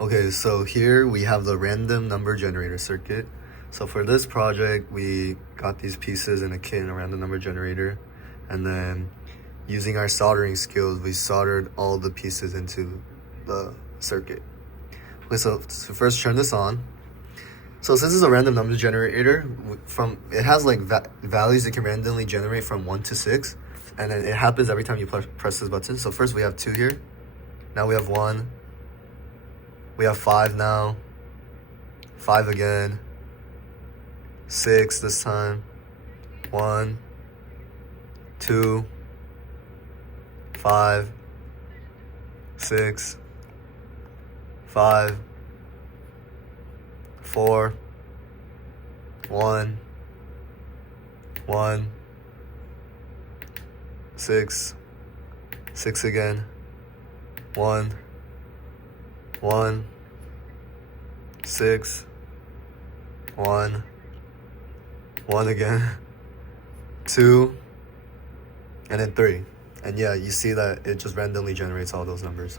Okay, so here we have the random number generator circuit. So for this project, we got these pieces in a kit in a random number generator, and then using our soldering skills, we soldered all the pieces into the circuit. Okay, so to first turn this on. So since it's a random number generator, it has like values it can randomly generate from 1 to 6, and then it happens every time you press this button. So first we have 2 here, now we have 1, we have 5 now, 5 again, 6 this time, 1, 2, 5, 6, 5, 4, 1, 1, 6, 6 again, 1, 1, 6, 1, 1 again, 2, and then 3. And yeah, you see that it just randomly generates all those numbers.